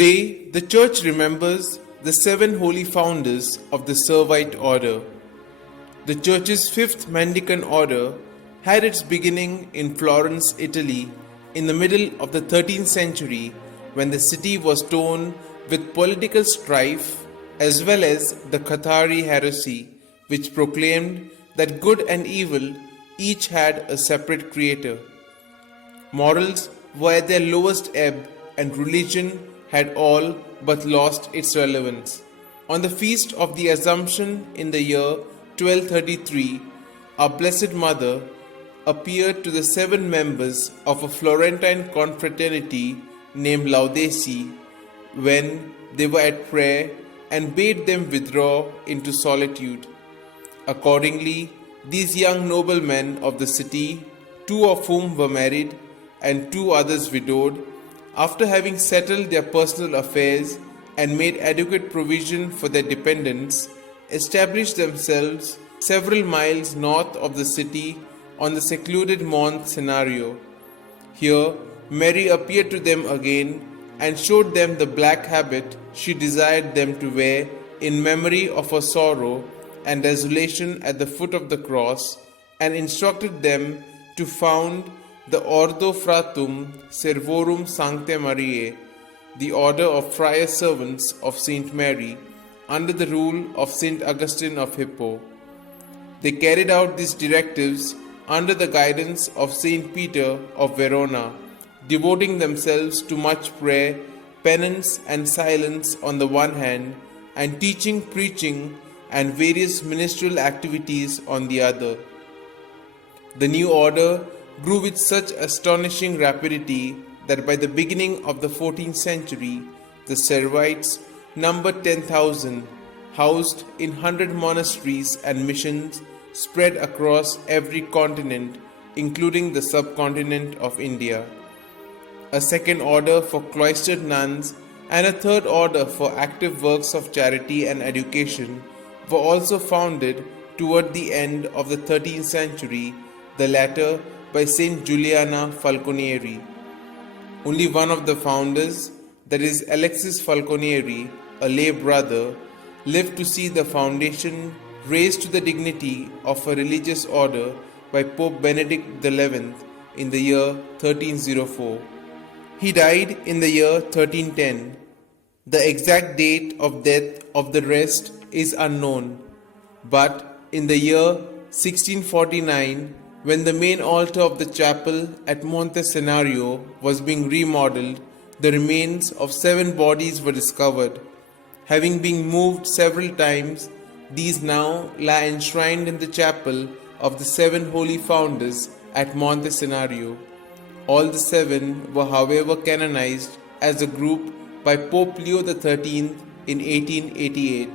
Today, the Church remembers the 7 holy founders of the Servite order. The Church's 5th Mendicant order had its beginning in Florence, Italy, in the middle of the 13th century when the city was torn with political strife as well as the Cathari heresy, which proclaimed that good and evil each had a separate creator. Morals were at their lowest ebb and religion had all but lost its relevance. On the feast of the Assumption in the year 1233, our Blessed Mother appeared to the 7 members of a Florentine confraternity named Laudesi when they were at prayer and bade them withdraw into solitude. Accordingly, these young noblemen of the city, 2 of whom were married and 2 others widowed, after having settled their personal affairs and made adequate provision for their dependents, established themselves several miles north of the city on the secluded Mont Scenario. Here, Mary appeared to them again and showed them the black habit she desired them to wear in memory of her sorrow and desolation at the foot of the cross, and instructed them to found the Ordo Fratum Servorum Sanctae Mariae, the order of friar servants of Saint Mary, under the rule of Saint Augustine of Hippo. They carried out these directives under the guidance of Saint Peter of Verona, devoting themselves to much prayer, penance, and silence on the one hand, and teaching, preaching, and various ministerial activities on the other. The new order grew with such astonishing rapidity that by the beginning of the 14th century, the Servites numbered 10,000, housed in 100 monasteries and missions spread across every continent, including the subcontinent of India. A second order for cloistered nuns and a third order for active works of charity and education were also founded toward the end of the 13th century, the latter by Saint Giuliana Falconieri. Only one of the founders, that is Alexis Falconieri, a lay brother, lived to see the foundation raised to the dignity of a religious order by Pope Benedict XI in the year 1304. He died in the year 1310. The exact date of death of the rest is unknown, but in the year 1649, when the main altar of the chapel at Monte Scenario was being remodeled, the remains of 7 bodies were discovered. Having been moved several times, these now lie enshrined in the chapel of the 7 holy founders at Monte Scenario. All the 7 were however canonized as a group by Pope Leo XIII in 1888.